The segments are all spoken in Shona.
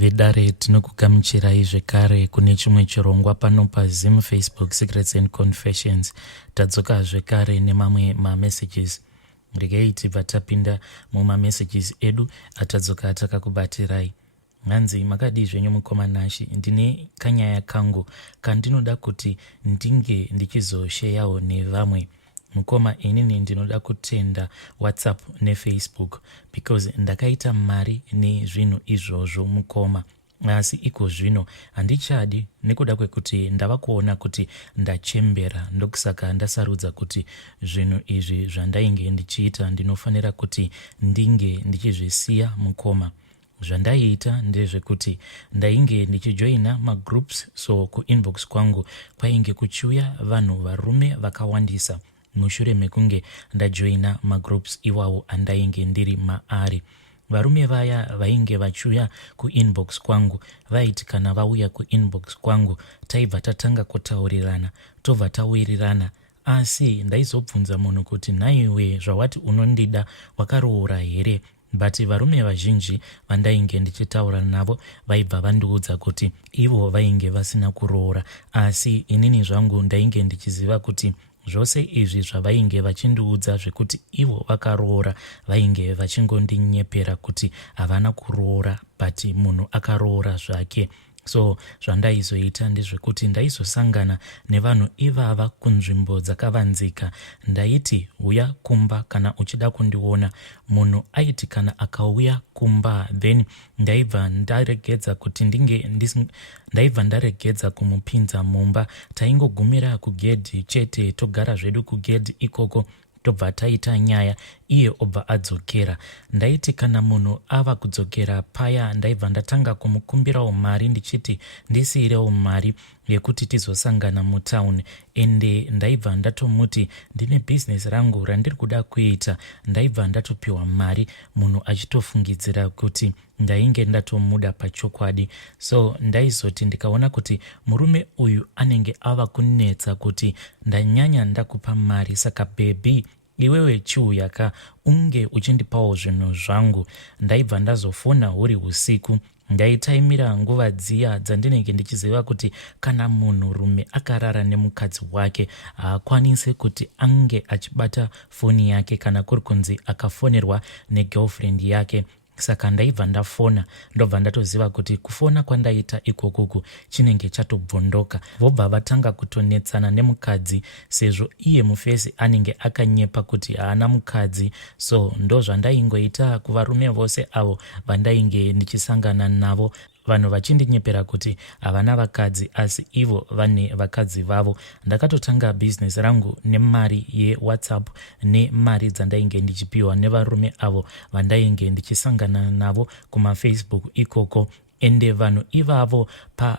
vedare tinokugamuchirai zvekare kune chimwe chirongwa pano paZim Facebook Secrets and Confessions. Tadzoka zvekare nemamwe mamessages. Regai tibva tapinda mumamessages edu atadzoka takakubatirai. Hanzi makadi zvenyu mukomanashi, ndine kanyaya kangu kandinoda kuti ndinge ndichizosheyawo nevamwe. Mukoma inini ndinoda kutenda WhatsApp neFacebook because ndakaita mari nezvinhu izvozvo mukoma. Asi iko zvino handichadi nekuda kwekuti ndava kuona kuti ndachembera, ndokusaka ndasarudza kuti zvinhu izvi zvandainge ndichiita ndinofanira kuti ndinge ndichizvisiya mukoma. Zvandaiita ndezvekuti ndainge ndichijoina magroups, so kuinbox kwangu kwainge kuchiuya vanhu varume vakawandisa. Mushure mekunge ndajoina magroups iwawo andainge ndiri maari. Varume vaya vainge vachiuya kuinbox kwangu vaiti kana vauya kuinbox kwangu taibva tatanga kutaurirana, tobva tawirirana. Asi ndaizobvunza munhu kuti naiwe zvawati unondida wakaroora here? But varume vazhinji vandainge ndichitaura navo vaibva vandiudza kuti ivo vainge vasina kuroora. Asi inini zvangu ndainge ndichiziva kuti zvose izvi zvavainge vachindiudza zvekuti ivo vakaroora vainge vachingondinyepera kuti havana kuroora, but munhu akaroora zvake. So zvandaizoita ndezvekuti ndaizosangana nevanhu ivava kunzvimbo dzakavanzika. Ndaiti uya kumba kana uchida kundiona. Munhu aiti kana akauya kumba, then ndaibva ndaregedza kuti ndaibva ndaregedza kumupinza mumba. Taingogumira kugedhi chete, togara zvedu kugedhi ikoko, tobva taita nyaya, iye obva adzokera. Ndaiti kana munhu ava kudzokera paya ndaibva ndatanga kumukumbirawo mari ndichiti ndisiyirewo mari yekuti tizosangana mutauni. Ende ndaibva ndatomuti ndine bhizinesi rangu randiri kuda kuita, ndaibva ndatopiwa mari, munhu achitofungidzira kuti ndainge ndatomuda pachokwadi. So ndaizoti ndikaona kuti murume uyu anenge ava kunetsa kuti ndanyanya ndakupa mari, saka baby iwewe chiuyaka unge uchindipawo zvinhu zvangu. Ndaibva ndazofona huri usiku. Ndaitaimira nguva dziya dzandinenge ndichiziva kuti kana munhu rume akarara nemukadzi wake haakwanise kuti ange achibata foni yake kana kuri kunzi akafonerwa negirlfriend yake. Saka ndaibva ndafona, ndobva ndatoziva kuti kufona kwandaita ikokuku chinenge chatobvondoka. Vobva vatanga kutonetsana nemukadzi sezvo iye mufesi anenge akanyepa kuti haana mukadzi. So ndo zvandaingoita kuvarume vose avo vandainge ndichisangana navo, vanhu vachindinyepera kuti havana vakadzi asi ivo vane vakadzi vavo. Ndakatotanga bhizinesi rangu nemari yeWhatsApp nemari dzandainge ndichipiwa nevarume avo vandainge ndichisangana navo kumaFacebook ikoko. Ende vanhu ivavo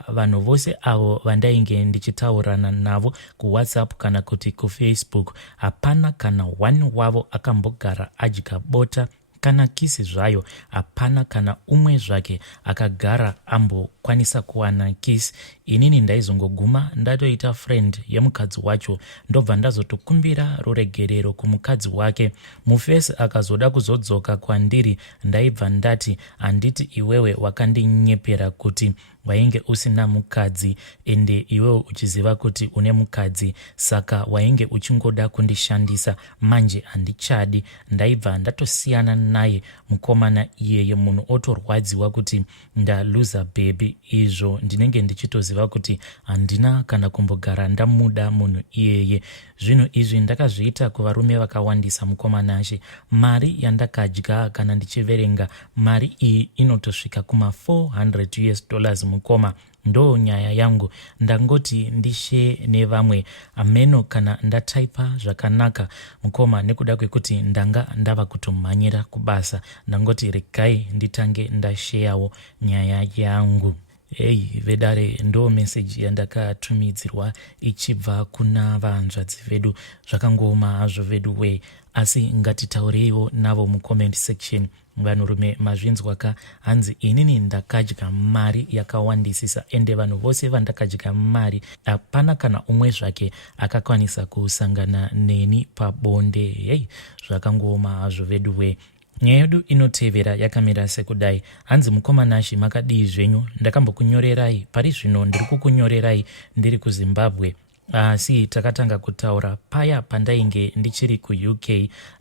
vanhu vose avo vandainge ndichitaurana navo kuWhatsApp kana kuti kuFacebook, hapana kana one wavo akambogara adya bota kana kisi zvayo. Hapana kana umwe zvake akagara ambokwanisa kuwana kisi. Inini ndaizongoguma ndatoita friend yemukadzi wacho, ndobva ndazotokumbira ruregerero kumukadzi wake. Mufesi akazoda kuzodzoka kwandiri, ndaibva ndati handiti iwewe wakandinyepera kuti wainge usina mukadzi ende iwewe uchiziva kuti une mukadzi, saka wainge uchingoda kundishandisa. Manje handichadi. Ndaibva ndatosiyana naye mukomana iyeye. Munhu otorwadziwa kuti ndaluza baby. Izvo ndinenge ndichitoziva kuti handina kana kumbogara ndamuda munhu iyeye. Zvinhu izvi ndakazviita kuvarume vakawandisa mukomanashe. Mari yandakadya kana ndichiverenga, mari iyi inotosvika kuma$400 mukoma. Ndo nyaya yangu. Ndangoti ndishe nevamwe ameno kana ndataipa zvakanaka mukoma, nekuda kwekuti ndanga ndava kutomhanyira kubasa. Ndangoti regai nditange ndasheyawo nyaya yangu. Hey vedare, ndo message yandakatumidzirwa ichibva kuna vanzvadzi vedu. Zvakangoma hazvo vedu we, asi ngatitaureiwo navo mucomment section. Vanhurume mazvinzwa ka, hanzi inini ndakadya mari yakawandisisa ende vanhu vose vandakadya mari hapana kana umwe zvake akakwanisa kusangana neni pabonde. Hey, zvakangoma hazvo vedu we. Nyaya yedu inotevera yakamira sekudai. Hanzi mukomanashi makadii zvenyu? Ndakambokunyorerai, pari zvino ndiri kukunyorerai ndiri kuZimbabwe. Asi takatanga kutaura paya pandainge ndichiri kuUK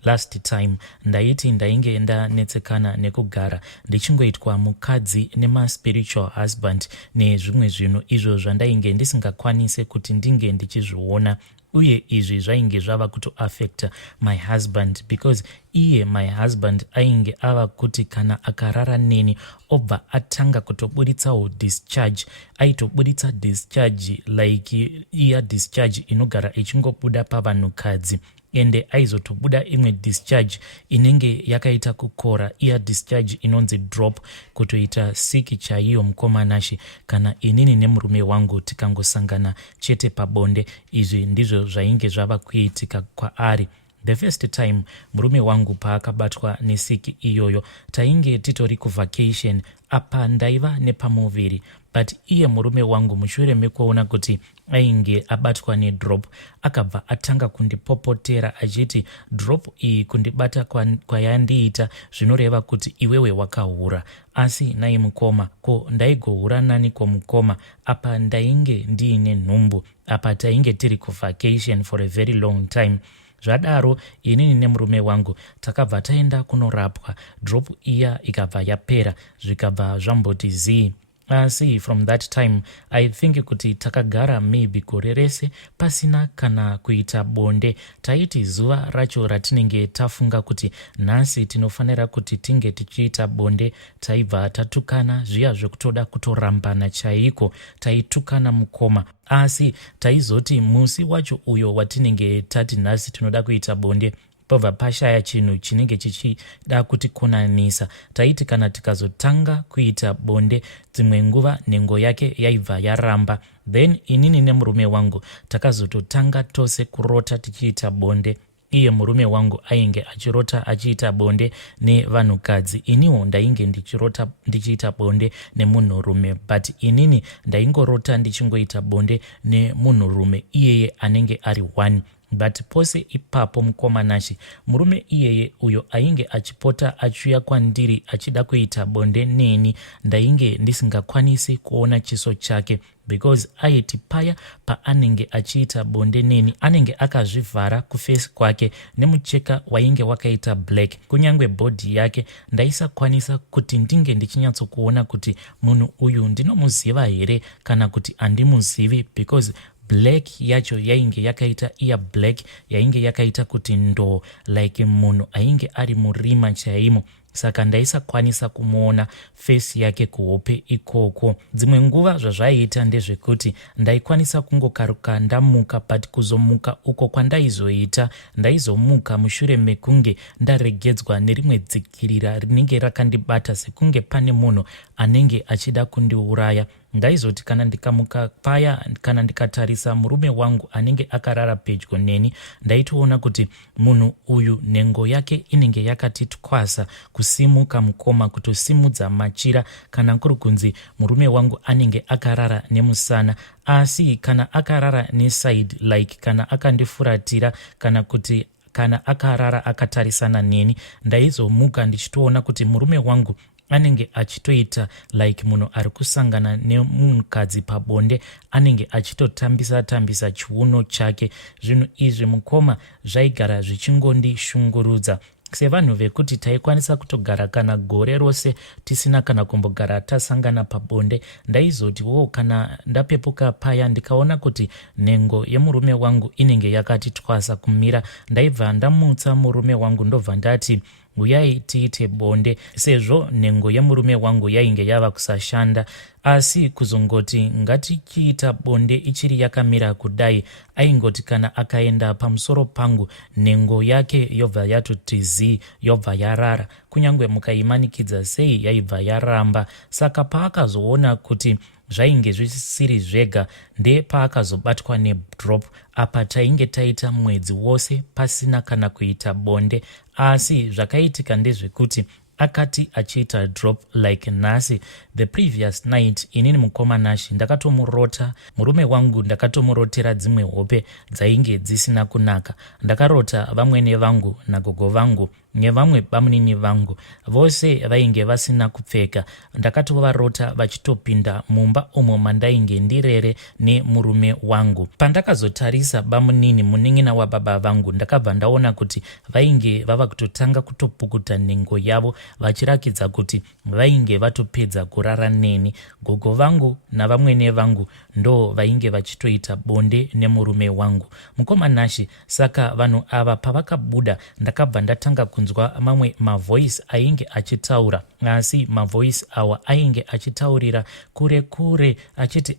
last time. Ndaiti ndainge ndanetsekana nekugara ndichingoitwa mukadzi nemaspiritual husband nezvimwe zvinhu izvo zvandainge ndisingakwanise kuti ndinge ndichizviona. Uye izvi zvainge zvava kutoaffecta my husband because iye my husband ainge ava kuti kana akarara neni obva atanga kutoburitsawo discharge. Aitoburitsa discharge like iya discharge inogara ichingobuda pavanhukadzi. Ende aizotobuda imwe discharge inenge yakaita kukora, iya discharge inonzi drop, kutoita siki chaiyo mukomanashi kana inini nemurume wangu tikangosangana chete pabonde. Izvi ndizvo zvainge zvava kuitika kwaari. The first time murume wangu paakabatwa nesiki iyoyo tainge titori kuvacation apa ndaiva nepamuviri, but iye murume wangu mushure mekuona kuti ainge abatwa nedrop akabva atanga kundipopotera achiti drop iyi kundibata kwayandiita zvinoreva kuti iwewe wakahura. Asi nai mukoma, ko ndaigohura nani komukoma? Apa ndainge ndiine nhumbu, apa tainge tiri kuvacation for a very long time. Zvadaro inini nemurume wangu takabva taenda kunorapwa, drop iya ikabva yapera, zvikabva zvamboti zii. Asi from that time I think kuti takagara maybe gore rese pasina kana kuita bonde. Taiti zuva racho ratinenge tafunga kuti nhasi tinofanira kuti tinge tichiita bonde, taibva tatukana zviya zvekutoda kutorambana chaiko, taitukana mukoma. Asi taizoti musi wacho uyo watinenge tati nhasi tinoda kuita bonde pobva pashaya chinhu chinenge chichida kutikonanisa. Taiti kana tikazotanga kuita bonde dzimwe nguva nhengo yake yaibva yaramba. Then inini nemurume wangu takazototanga tose kurota tichiita bonde. Iye murume wangu ainge achirota achiita bonde nevanhukadzi, iniwo ndainge ndichirota ndichiita bonde nemunhurume, but inini ndaingorota ndichingoita bonde nemunhurume iyeye anenge ari one. But pose ipapo mukomanashi murume iyeye uyo ainge achipota achiuya kwandiri achida kuita bonde neni, ndainge ndisingakwanisi kuona chiso chake because aiti paya paanenge achiita bonde neni anenge akazvivhara kufesi kwake nemucheka wainge wakaita black. Kunyangwe bhodhi yake ndaisakwanisa kuti ndinge ndichinyatsokuona kuti munhu uyu ndinomuziva here kana kuti handimuzivi, because black yacho yainge yakaita iya black yainge yakaita kuti ndo like munhu ainge ari murima chaimo. Saka ndaisakwanisa kumuona fesi yake kuhope ikoko. Dzimwe nguva zvazvaiita ndezvekuti ndaikwanisa kungokaruka ndamuka, but kuzomuka uko kwandaizoita ndaizomuka mushure mekunge ndaregedzwa nerimwe dzikirira rinenge rakandibata sekunge pane munhu anenge achida kundiuraya. Ndaizoti kana ndikamuka paya kana ndikatarisa murume wangu anenge akarara pedyo neni, ndaitoona kuti munhu uyu nhengo yake inenge yakati twasa kusimuka mukoma, kutosimudza machira kana kuri kunzi murume wangu anenge akarara nemusana. Asi kana akarara neside like kana akandifuratira kana kuti kana akarara akatarisana neni, ndaizomuka ndichitoona kuti murume wangu anenge achitoita like munhu ari kusangana nemunhukadzi pabonde, anenge achitotambisa chiuno chake. Zvinhu izvi mukoma zvaigara zvichingondishungurudza sevanhu vekuti taikwanisa kutogara kana gore rose tisina kana kumbogara tasangana pabonde. Ndaizotiwo kana ndapepuka paya ndikaona kuti nhengo yemurume wangu inenge yakati twasa kumira, ndaibva ndamutsa murume wangu ndobva ndati uyai tiite bonde, sezvo nhengo yemurume wangu yainge yava kusashanda. Asi kuzongoti ngatichiita bonde ichiri yakamira kudai, aingoti kana akaenda pamusoro pangu nhengo yake yobva yatoti zii, yobva yarara. Kunyangwe mukaimanikidza sei yaibva yaramba. Saka paakazoona kuti zvainge zvisiri zvega ndepaakazobatwa nedrop. Apa tainge taita mwedzi wose pasina kana kuita bonde. Asi zvakaitika ndezvekuti akati achiita drop like nhasi. The previous night inini mukomanashi ndakatomurota murume wangu, ndakatomurotera dzimwe hope dzainge dzisina kunaka. Ndakarota vamwene vangu nagogo vangu nevamwe bamunini vangu vose vainge vasina kupfeka. Ndakatovarota vachitopinda mumba umo mandainge ndirere nemurume wangu. Pandakazotarisa bamunini munin'ina wababa vangu, ndakabva ndaona kuti vainge vava kutotanga kutopukuta nhengo yavo vachirakidza kuti vainge vatopedza kurara neni. Gogo vangu navamwene vangu ndo vainge vachitoita bonde nemurume wangu. Mukomanashi, saka vanhu ava pavakabuda ndakabva ndatanga kunzwa mamwe mavhoisi ainge achitaura, asi mavhoisi awa ainge achitaurira kure kure achiti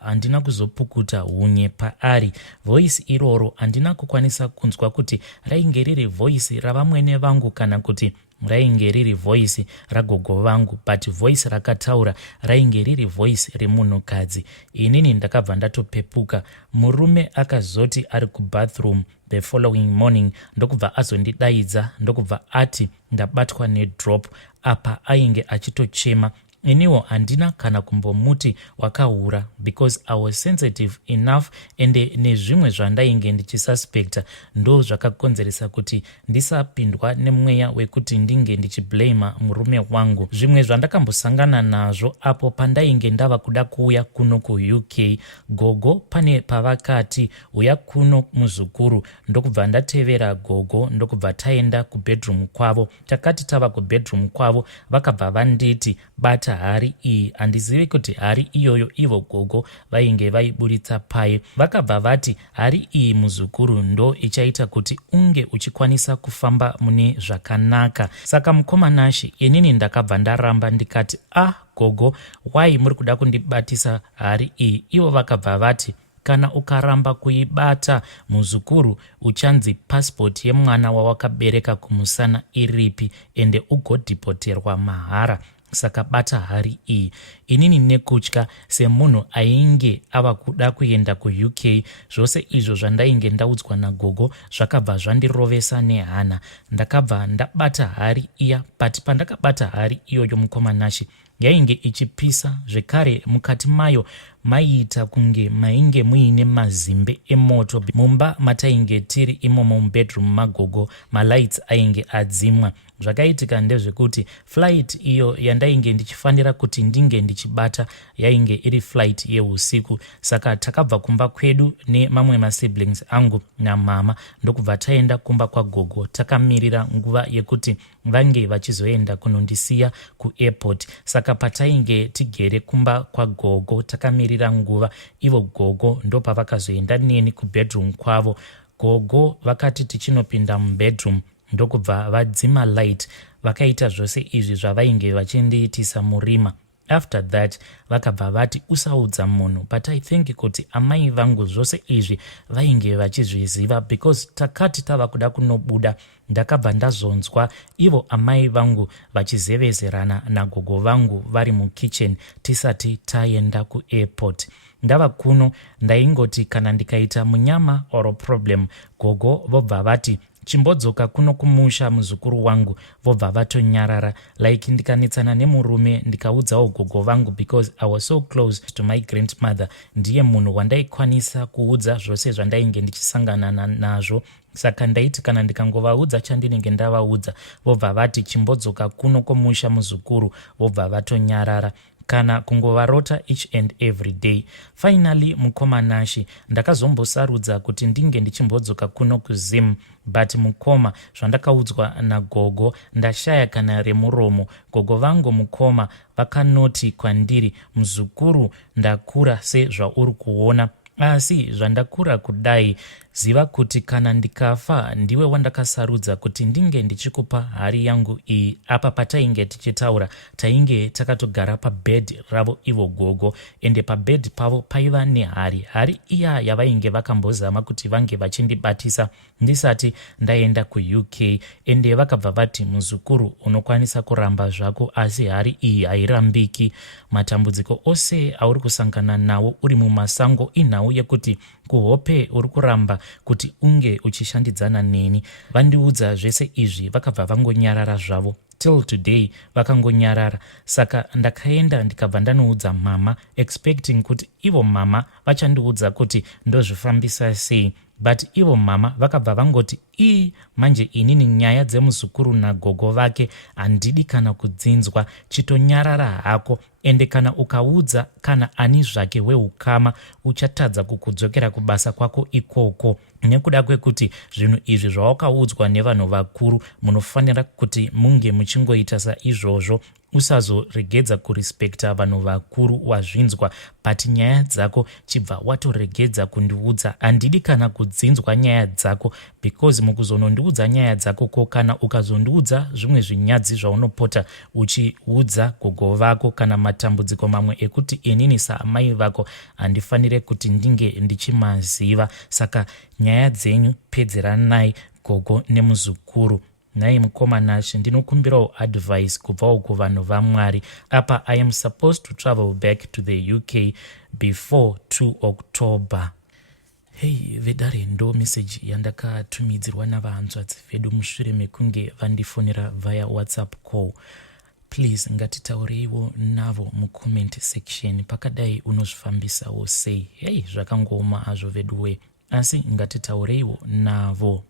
handina kuzopukuta hunye paari. Vhoisi iroro handina kukwanisa kunzwa kuti rainge riri vhoisi ravamwene vangu kana kuti rainge riri vhoisi ragogo vangu, but vhoisi rakataura rainge riri vhoisi remunhukadzi. Inini ndakabva ndatopepuka. Murume akazoti ari kubathroom the following morning ndokubva azondidaidza ndokubva ati ndabatwa nedrop. Apa ainge achitochema. Iniwo handina kana kumbomuti wakahura because I was sensitive enough, ende nezvimwe zvandainge ndichisuspecta ndo zvakakonzeresa kuti ndisapindwa nemweya wekuti ndinge ndichiblama murume wangu. Zvimwe zvandakambosangana nazvo apo pandainge ndava kuda kuuya kuno kuUK, Gogo pane pavakati uya kuno muzukuru, ndokubva ndatevera Gogo ndokubva taenda kubedroom kwavo. Takati tava kubedroom kwavo vakabva vanditi bata hari iyi. Handizivi kuti hari iyoyo ivo Gogo vainge vaiburitsa paye. Vakabva vati hari iyi muzukuru ndo ichaita kuti unge uchikwanisa kufamba mune zvakanaka. Saka mukomanashi, inini ndakabva ndaramba ndikati Gogo, why muri kuda kundibatisa hari iyi? Ivo vakabva vati kana ukaramba kuibata muzukuru uchanzi passport yemwana wawakabereka kumusana iripi ende ugodhipoterwa mahara. Saka bata hari iyi. Inini nekutya semunhu ainge ava kuda kuenda kuUK, zvose izvo zvandainge ndaudzwa naGogo zvakabva zvandirovesa nehana. Ndakabva ndabata hari iya, but pandakabata hari iyoyo mukomanashi yainge ichipisa zvekare. Mukati mayo maiita kunge mainge muine mazimbe emoto. Mumba matainge tiri imomo mubedroom maGogo malights ainge adzimwa. Zvakaitika ndezvekuti flight iyo yandainge ndichifanira kuti ndinge ndichibata yainge iri flight yeusiku. Saka takabva kumba kwedu nemamwe masiblings angu namama ndokubva taenda kumba kwaGogo. Takamirira nguva yekuti vange vachizoenda kunondisiya kuairport. Saka patainge tigere kumba kwaGogo takamirira nguva, ivo Gogo ndo pavakazoenda neni kubedroom kwavo. Gogo vakati tichinopinda mubedroom ndokubva vadzima light. Vakaita zvose izvi zvavainge vachindiitisa Murima. After that vakabva vati usaudza munhu, but I think kuti amai vangu zvose izvi vainge vachizviziva because takati tava kuda kunobuda ndakabva ndazonzwa ivo amai vangu vachizevezerana naGogo vangu vari mukitchen tisati taenda kuairport. Ndava kuno ndaingoti kana ndikaita munyama or problem, Gogo vobva vati chimbodzoka kuno kumusha muzukuru wangu, vobva vatonyarara. Like ndikanetsana nemurume ndikaudzawo Gogo vangu because I was so close to my grandmother. Ndiye munhu wandaikwanisa kuudza zvose zvandainge ndichisangana nazvo. Saka ndaiti kana ndikangovaudza chandinenge ndavaudza vobva vati chimbodzoka kuno kumusha muzukuru, vobva vatonyarara. Kana kungovarota each and every day. Finally mukomanashi ndakazombosarudza kuti ndinge ndichimbodzoka kuno kuZim, but mukoma zvandakaudzwa naGogo ndashaya kana remuromo. Gogo vangu mukoma vakanoti kwandiri, muzukuru ndakura sezvauri kuona, asi zvandakura kudai ziva kuti kana ndikafa ndiwe wandakasarudza kuti ndinge ndichikupa hari yangu iyi. Apa patainge tichitaura tainge takatogara pabed ravo ivo Gogo, ende pabed pavo paiva nehari iya yavainge vakambozama kuti vange vachindibatisa ndisati ndaenda kuUK. Ende vakabva vati muzukuru unokwanisa kuramba zvako, asi hari iyi hairambiki. Matambudziko ose auri kusangana nawo uri mumasango inhau yekuti kuhope uri kuramba kuti unge uchishandidzana neni. Vandiudza zvese izvi vakabva vangonyarara zvavo. Till today vakangonyarara. Saka ndakaenda ndikabva ndanoudza mama expecting kuti ivo mama vachandiudza kuti ndozvifambisa sei. but ivo mama vakabva vangoti manje inini nyaya dzemuzukuru nagogo vake handidi kana kudzinzwa, chitonyarara hako, ende kana ukaudza kana ani zvake weukama uchatadza kukudzokera kubasa kwako ikoko. Nekuda kwekuti zvinhu izvi zvawakaudzwa nevanhu vakuru, munofanira kuti munge muchingoita saizvozvo, usazoregedza kurespekta vanhu vakuru wazvinzwa, but nyaya dzako chibva watoregedza kundiudza. Handidi kana kudzinzwa nyaya dzako, because mukuzonondiudza nyaya dzako ko, kana ukazondiudza zvimwe zvinyadzi zvaunopota uchiudza gogo vako kana matambudziko mamwe ekuti inini saamai vako handifanire kuti ndinge ndichimaziva, saka nyaya dzenyu pedzeranai gogo nemuzukuru. Nai mukomanashi, ndinokumbirawo advice kubvawo kuvanhu vaMwari. Apa I am supposed to travel back to the UK before 2 October. Hey vedare, ndo message yandakatumidzirwa navahanzvadzi vedu mushure mekunge vandifonera via WhatsApp call. Please ngatitaureiwo navo mucomment section. Pakadai unozvifambisawo sei? Hey, zvakangoma hazvo veduwe, asi ngatitaureiwo navo.